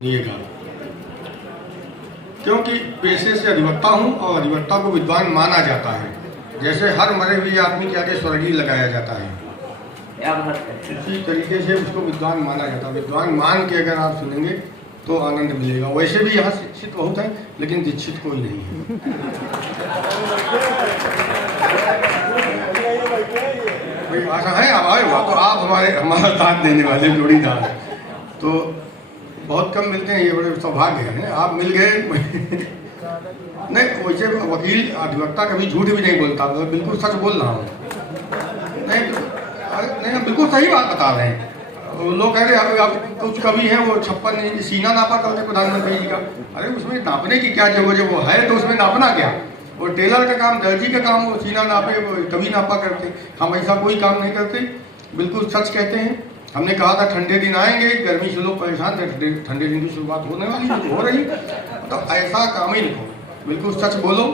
सुनिएगा, क्योंकि पेशे से अधिवक्ता हूँ और अधिवक्ता को विद्वान माना जाता है। जैसे हर मरे हुए आदमी के आगे स्वर्गीय लगाया जाता है, इसी तरीके से उसको विद्वान माना जाता है। विद्वान मान के अगर आप सुनेंगे तो आनंद मिलेगा। वैसे भी यहाँ शिक्षित बहुत हैं, लेकिन दीक्षित कोई नहीं है। भाई आशा है आप आए हुआ तो आप हमारा साथ देने वाले जोड़ीदार हैं, तो बहुत कम मिलते हैं, ये बड़े सौभाग्य है। आप मिल गए। नहीं, वैसे वकील अधिवक्ता कभी झूठ भी नहीं बोलता, मैं बिल्कुल सच बोल रहा हूँ। नहीं, बिल्कुल सही बात बता रहे हैं। लोग कह रहे हैं अब कुछ कवि हैं वो 56 सीना नापा करते प्रधानमंत्री जी का। अरे उसमें नापने की क्या जरूरत है? वो है तो उसमें नापना क्या? वो टेलर का काम, दर्जी का काम, वो सीना नापे, वो कभी नापा करते। हम ऐसा कोई काम नहीं करते, बिल्कुल सच कहते हैं। हमने कहा था ठंडे दिन आएंगे, गर्मी से लोग परेशान थे, ठंडे दिन की शुरुआत होने वाली है, हो रही। तो ऐसा काम ही नहीं, बिल्कुल सच बोलो।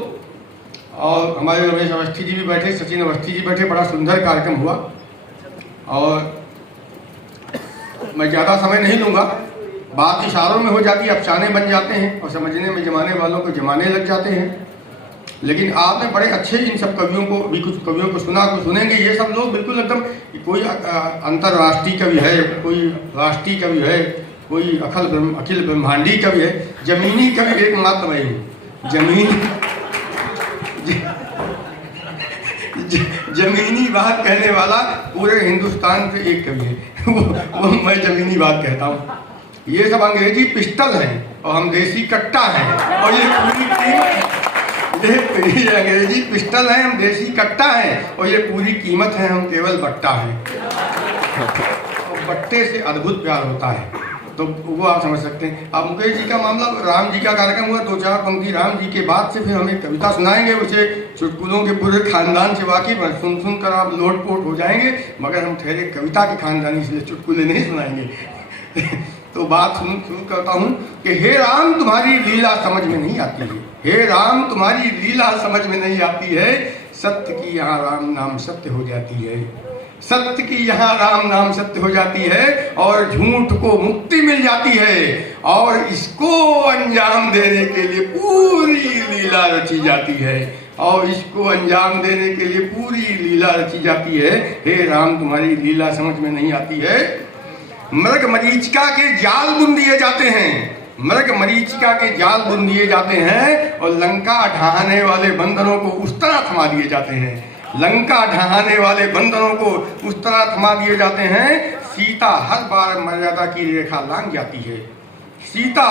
और हमारे रमेश अवस्थी जी भी बैठे, सचिन अवस्थी जी बैठे, बड़ा सुंदर कार्यक्रम हुआ। और मैं ज़्यादा समय नहीं लूँगा, बात इशारों में हो जाती है, अफसाने बन जाते हैं और समझने में जमाने वालों को जमाने लग जाते हैं। लेकिन आपने बड़े अच्छे इन सब कवियों को भी, कुछ कवियों को सुना, कुछ सुनेंगे। ये सब लोग बिल्कुल एकदम, कोई अंतर्राष्ट्रीय कवि है, कोई राष्ट्रीय कवि है, कोई अखिल ब्रह्मांडी कवि है। जमीनी कवि एक मात्र मैं हूँ। जमीनी बात कहने वाला पूरे हिंदुस्तान से एक कवि है। वो मैं जमीनी बात कहता हूँ। ये सब अंग्रेजी पिस्टल हैं और हम देसी कट्टा हैं, और ये पूरी कीमत, ये अंग्रेजी पिस्टल है, हम देसी कट्टा हैं, और ये पूरी कीमत है, हम केवल बट्टा हैं। और बट्टे से अद्भुत प्यार होता है, तो वो आप समझ सकते हैं। अब मुकेश जी का मामला, राम जी का कार्यक्रम हुआ, 2-4 पंक्ति राम जी के बाद से फिर हमें कविता सुनाएंगे। उसे चुटकुलों के पूरे खानदान से वाकिफ हैं, सुन कर आप लोटपोट हो जाएंगे, मगर हम ठहरे कविता के खानदानी, इसलिए चुटकुले नहीं सुनाएंगे। तो बात शुरू करता हूँ कि हे राम तुम्हारी लीला समझ में नहीं आती है, हे राम तुम्हारी लीला समझ में नहीं आती है। सत्य की यहाँ राम नाम सत्य हो जाती है, सत्य की यहाँ राम नाम सत्य हो जाती है, और झूठ को मुक्ति मिल जाती है, और इसको अंजाम देने के लिए पूरी लीला रची जाती है, और इसको अंजाम देने के लिए पूरी लीला रची जाती है। हे राम तुम्हारी लीला समझ में नहीं आती है। मृग मरीचिका के जाल बुन दिए जाते हैं, मृग मरीचिका के जाल बुन दिए जाते हैं, और लंका ढहाने वाले बंदरों को उस तरह थमा दिए जाते हैं, लंका ढहाने वाले बंदरों को उस तरह थमा दिए जाते हैं। सीता हर बार मर्यादा की रेखा लांघ जाती है, सीता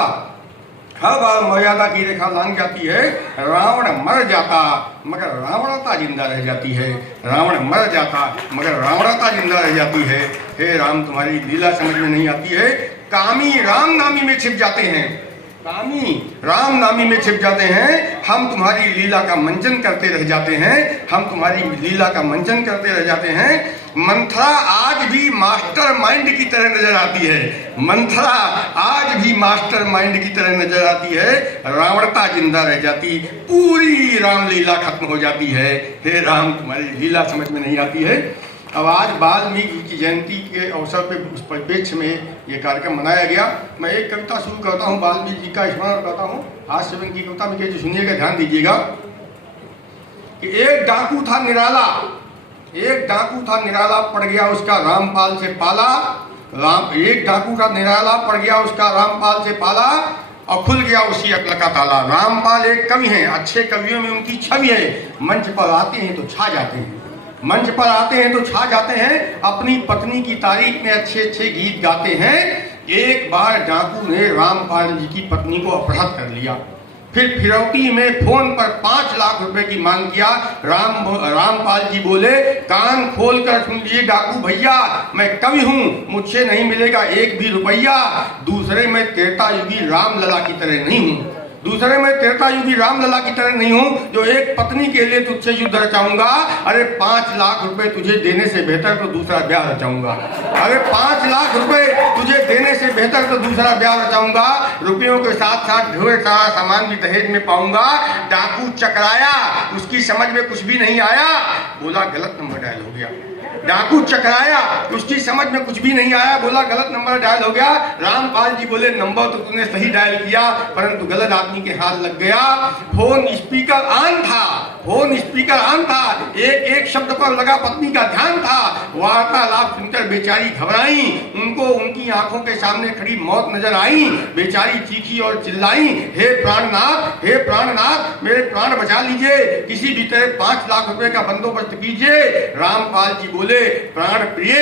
हर बार मर्यादा की रेखा लांघ जाती है। रावण मर जाता मगर रावणता जिंदा रह जाती है, रावण मर जाता मगर रावणता जिंदा रह जाती है। हे राम तुम्हारी लीला समझ में नहीं आती है। कामी राम नामी में छिप जाते हैं, कामी राम नामी में छिप जाते हैं। हम तुम्हारी लीला का मंचन करते रह जाते हैं, हम तुम्हारी लीला का मंचन करते रह जाते हैं। मंथरा आज भी मास्टर माइंड की तरह नजर आती है, मंथरा आज भी मास्टर माइंड की तरह नजर आती है। रावणता जिंदा रह जाती, पूरी रामलीला खत्म हो जाती है। हे राम तुम्हारी लीला समझ में नहीं आती है। अब आज वाल्मीकि की जयंती के अवसर पे, उस परिप्रेक्ष्य में ये कार्यक्रम मनाया गया। मैं एक कविता शुरू करता हूँ, वाल्मीकि जी का स्मरण करता हूँ। आज से की कविता में जो सुनिएगा, ध्यान दीजिएगा कि एक डाकू था निराला, एक डाकू था निराला, पड़ गया उसका रामपाल से पाला। एक डाकू था निराला, पड़ गया उसका रामपाल से पाला, और खुल गया उसी अक्ल का ताला। रामपाल एक कवि हैं, अच्छे कवियों में उनकी छवि है। मंच पर आते हैं तो छा जाते हैं, मंच पर आते हैं तो छा जाते हैं। अपनी पत्नी की तारीफ में अच्छे अच्छे गीत गाते हैं। एक बार डाकू ने रामपाल जी की पत्नी को अपहृत कर लिया, फिर फिरौती में फोन पर 5 लाख रुपए की मांग किया। रामपाल जी बोले, कान खोल कर सुन लिए डाकू भैया, मैं कवि हूँ, मुझसे नहीं मिलेगा एक भी रुपया। दूसरे में त्रेता युगी राम लला की तरह नहीं हूँ, दूसरे में त्रेता युगी राम लला की तरह नहीं हूँ, जो एक पत्नी के लिए तुझसे युद्ध रचाऊंगा। अरे 5 लाख रुपए तुझे देने से बेहतर तो दूसरा ब्याह रचाऊंगा, अरे 5 लाख रुपए तुझे देने से बेहतर तो दूसरा ब्याह रचाऊंगा। रुपयों के साथ साथ ढेर सारा सामान भी दहेज में पाऊंगा। डाकू चकराया, उसकी समझ में कुछ भी नहीं आया, बोला गलत नंबर डायल हो गया। डाकू चकराया, उसकी समझ में कुछ भी नहीं आया, बोला गलत नंबर डायल हो गया। रामपाल जी बोले नंबर तो तूने सही डायल किया, परंतु गलत आदमी के हाथ लग गया। फोन स्पीकर ऑन था, फोन स्पीकर ऑन था, एक एक शब्द पर लगा पत्नी का ध्यान था। वार्तालाप सुनकर बेचारी घबराई, उनको उनकी आंखों के सामने खड़ी मौत नजर आई। बेचारी चीखी और चिल्लाई, हे प्राणनाथ, हे प्राणनाथ, मेरे प्राण बचा लीजिए, किसी भी तरह 5 लाख रुपए का बंदोबस्त कीजिए। रामपाल जी बोले, प्राण प्रिय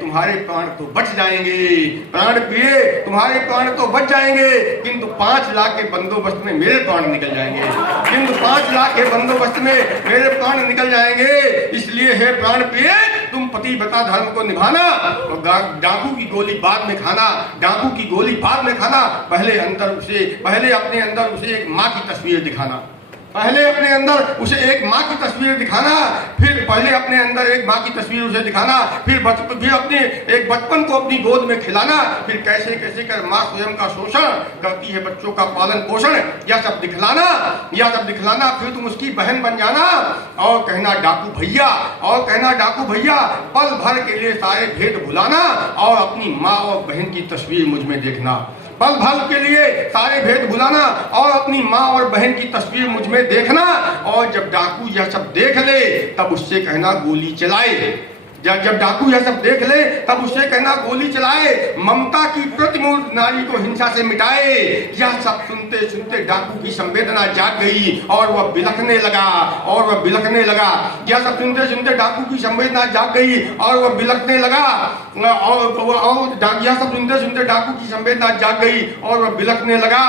तुम्हारे प्राण तो बच जाएंगे, प्राण प्रिय तुम्हारे प्राण तो बच जाएंगे, किंतु 5 लाख के बंदोबस्त में मेरे प्राण निकल जाएंगे, किंतु 5 लाख के बंदोबस्त में मेरे प्राण निकल जाएंगे। इसलिए हे प्राण प्रिय तुम पतिव्रता धर्म को निभाना और डाकू की गोली बाद में खाना, डाकू की गोली बाद में खाना। पहले अपने अंदर उसे एक माँ की तस्वीर दिखाना, पहले अपने अंदर उसे एक माँ की तस्वीर दिखाना, फिर पहले अपने अंदर एक माँ की तस्वीर उसे दिखाना, फिर अपने एक बचपन को अपनी गोद में खिलाना, फिर कैसे कैसे कर माँ स्वयं का शोषण करती है, बच्चों का पालन पोषण, यह सब दिखलाना, फिर तुम उसकी बहन बन जाना और कहना डाकू भैया, और कहना डाकू भैया, पल भर के लिए सारे भेद भुलाना और अपनी माँ और बहन की तस्वीर मुझ में देखना, पल भर के लिए सारे भेद भुलाना और अपनी माँ और बहन की तस्वीर मुझ में देखना। और जब डाकू यह सब देख ले तब उससे कहना गोली चलाए, जब डाकू यह सब देख ले तब उससे कहना गोली चलाए, ममता की प्रतिमूर्त नारी को हिंसा से मिटाए। यह सब सुनते सुनते डाकू की संवेदना जाग गई और वह बिलखने लगा, यह सब सुनते सुनते डाकू की संवेदना जाग गई और वह बिलखने लगा, यह सब सुनते सुनते डाकू की संवेदना जाग गई और वह बिलखने लगा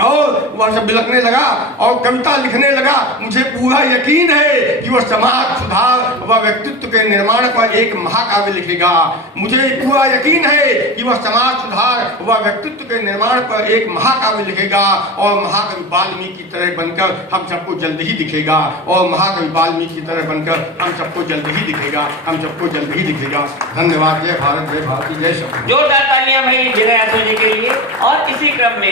और वह सब बिलखने लगा और कविता लिखने लगा। मुझे पूरा यकीन है कि वह समाज सुधार व व्यक्तित्व के निर्माण पर एक महाकाव्य लिखेगा, मुझे पूरा यकीन है कि वह समाज सुधार व व्यक्तित्व के निर्माण पर एक महाकाव्य लिखेगा और महाकवि वाल्मीकि की तरह बनकर हम सबको जल्द ही दिखेगा, और महाकवि वाल्मीकि की तरह बनकर हम सबको जल्द ही दिखेगा, धन्यवाद। जय भारत, जय भारती, जय शंकर। जोरदार तालियां भाई विनय के लिए। और इसी क्रम में